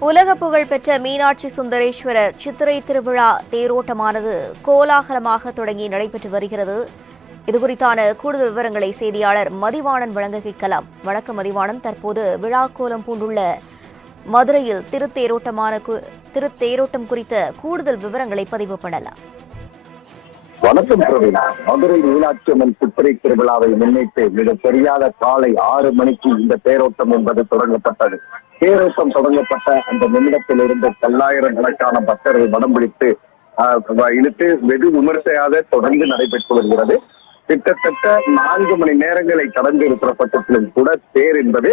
உலக புகழ்பெற்ற மீனாட்சி சுந்தரேஸ்வரர் சித்திரை திருவிழா தேரோட்டமானது கோலாகலமாக தொடங்கி நடைபெற்று வருகிறது. இதுகுறித்தான கூடுதல் விவரங்களை செய்தியாளர் மதிவாணன் வழங்க கேட்கலாம். வணக்கம் மதிவாணன். தற்போது விழா கோலம் பூண்டுள்ள மதுரையில் திருத்தேரோட்டமான கு- திருத்தேரோட்டம் குறித்த கூடுதல் விவரங்களை பதிவு பண்ணலாம். வணக்கம் பிரவீன். மதுரை மீனாட்சி அம்மன் சித்திரை திருவிழாவை முன்னிட்டு மிக தெரியாத காலை ஆறு மணிக்கு இந்த தேரோட்டம் என்பது தொடங்கப்பட்டது. தேரோட்டம் தொடங்கப்பட்ட அந்த நிமிடத்திலிருந்து பல்லாயிரம் கணக்கான பக்தர்கள் வடம் பிடித்து இழுத்து வெகு விமர்சையாக தொடர்ந்து நடைபெற்று வருகிறது. கிட்டத்தட்ட நான்கு மணி நேரங்களை கடந்து இருக்கிற பட்சத்திலும் கூட தேர் என்பது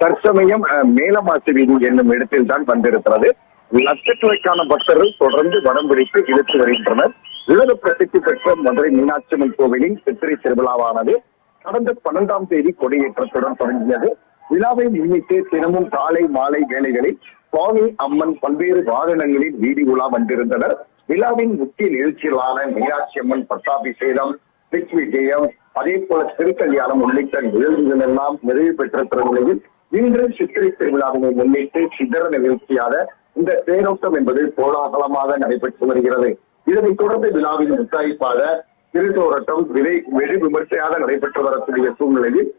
தற்சமயம் ஆஹ், மேலமாசி வீதி என்னும் இடத்தில் தான் வந்திருக்கிறது. லட்சக்கணக்கான பக்தர்கள் தொடர்ந்து வடம் பிடித்து இழுத்து வருகின்றனர். உலக பிரசித்தி பெற்ற மதுரை மீனாட்சி அம்மன் கோவிலின் சித்திரை திருவிழாவானது கடந்த பன்னெண்டாம் தேதி கொடியேற்றத்துடன் தொடங்கியது. விழாவை முன்னிட்டு தினமும் காலை மாலை வேளைகளில் சுவாமி அம்மன் பல்வேறு வாகனங்களில் வீதி உலா வந்திருந்தனர். விழாவின் முக்கிய நிகழ்ச்சிகளான மீனாட்சி அம்மன் பட்டாபிஷேகம் திக்விஜயம் அதே போல திருக்கல்யாணம் உள்ளிட்ட நிகழ்வுகள் எல்லாம் நிறைவு பெற்ற நிலையில் இன்று சித்திரை திருவிழாவினை முன்னிட்டு சிதற நிகழ்ச்சியாக இந்த தேரோட்டம் என்பது கோலாகலமாக நடைபெற்று வருகிறது. இதனைத் தொடர்ந்து விழாவின் முத்தாய்ப்பாக திருத்தோரட்டம் விரை வெகு விமர்சையாக நடைபெற்று வரக்கூடிய சூழ்நிலையில்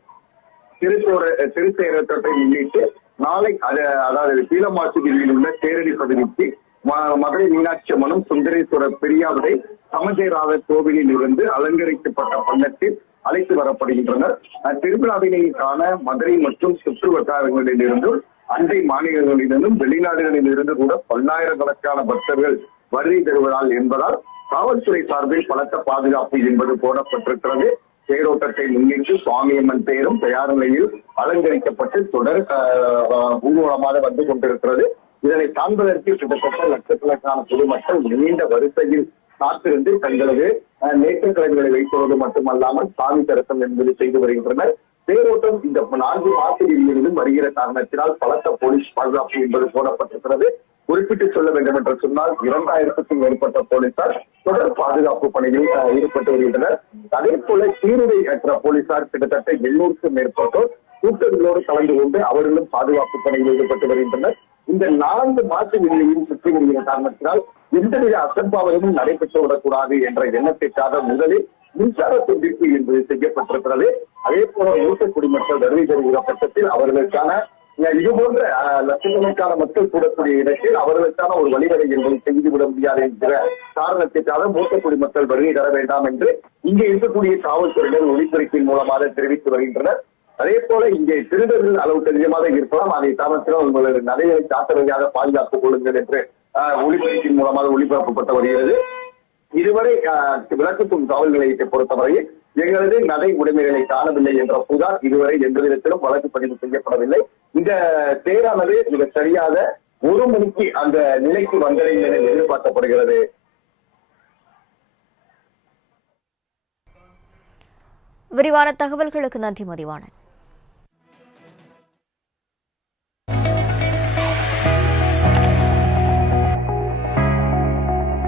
திருத்தோர திருத்தேரோட்டத்தை முன்னிட்டு நாளை அத- அதாவது பீலமாசுகிரியில் உள்ள தேரடி பகுதிக்கு மதுரை மீனாட்சி அம்மனும் சுந்தரேஸ்வரர் பெரியாவிடை சமஜயராத கோவிலில் இருந்து அலங்கரிக்கப்பட்ட பள்ளத்தில் அழைத்து வரப்படுகின்றனர். அஹ் திருவிழாவினை காண மதுரை மற்றும் சுற்று வட்டாரங்களிலிருந்தும் அண்டை மாநிலங்களிலிருந்தும் வெளிநாடுகளில் இருந்து கூட பல்லாயிரக்கணக்கான பக்தர்கள் வருகை தருவதால் என்பதால் காவல்துறை சார்பில் பலத்த பாதுகாப்பு என்பது போடப்பட்டிருக்கிறது. தேரோட்டத்தை முன்னிட்டு சுவாமியம்மன் பெயரும் தயார் நிலையில் அலங்கரிக்கப்பட்டு தொடர் அஹ், ஊர்வலமாக வந்து கொண்டிருக்கிறது. இதனை காண்பதற்கு கிட்டத்தட்ட லட்சக்கணக்கான பொதுமக்கள் நீண்ட வரிசையில் காத்திருந்து தங்களது அஹ், நேற்றுக்கிழமைகளை வைத்துவது மட்டுமல்லாமல் சாமி தரசம் என்பது செய்து வருகின்றனர். தேரோட்டம் இந்த நான்கு மாசிலிருந்து வருகிற காரணத்தினால் பலத்த போலீஸ் பாதுகாப்பு என்பது போடப்பட்டிருக்கிறது. குறிப்பிட்டு சொல்ல வேண்டும் என்று சொன்னால் இரண்டாயிரத்துக்கும் மேற்பட்ட போலீசார் தொடர் பாதுகாப்பு பணியில் ஈடுபட்டு வருகின்றனர். அதே போல சீருடை அற்ற போலீசார் கிட்டத்தட்ட எண்ணூறுக்கும் மேற்பட்டோர் கூட்டங்களோடு கலந்து கொண்டு அவர்களும் பாதுகாப்பு பணியில் ஈடுபட்டு வருகின்றனர். இந்த நான்கு மாற்று நிலையையும் சுற்றி வருகிற காரணத்தினால் எந்தவித அசம்பாவிதமும் நடைபெற்று விடக்கூடாது என்ற எண்ணத்திற்காக முதலில் மின்சார துண்டிப்பு என்பது செய்யப்பட்டிருக்கிறது. அதே போல மூத்த குடிமக்கள் வருகை தருகிற பட்சத்தில் அவர்களுக்கான இது போன்ற லட்சக்கணக்கான மக்கள் கூடக்கூடிய இடத்தில் அவர்களுக்கான ஒரு வழிவகை என்பதை செய்துவிட முடியாது என்கிற காரணத்திற்காக மூத்த குடிமக்கள் வருகை தர வேண்டாம் என்று இங்கே இருக்கக்கூடிய காவல்துறையினர் ஒளிபரப்பின் மூலமாக தெரிவித்து வருகின்றனர். அதே போல இங்கே திருடர்கள் அளவுக்கு அதிகமாக இருக்கலாம். அதை தாமத்திலும் உங்களது நடைகளை காத்தவரையாக பாதுகாத்துக் கொள்ளுங்கள் என்று அஹ், ஒளிபரப்பின் மூலமாக ஒளிபரப்பப்பட்டு வருகிறது. இதுவரை அஹ், விளக்குத்தும் காவல் நிலையத்தை பொறுத்தவரையில் எங்களது நடை உடைமைகளை காணவில்லை என்ற புகார் இதுவரை எந்த விதத்திலும் வழக்கு பதிவு செய்யப்படவில்லை. இந்த தேரானது மிக சரியாக ஒரு மணிக்கு அந்த நிலைக்கு வந்தடையும் என எதிர்பார்க்கப்படுகிறது. விரிவான தகவல்களுக்கு நன்றி மதிவாணன்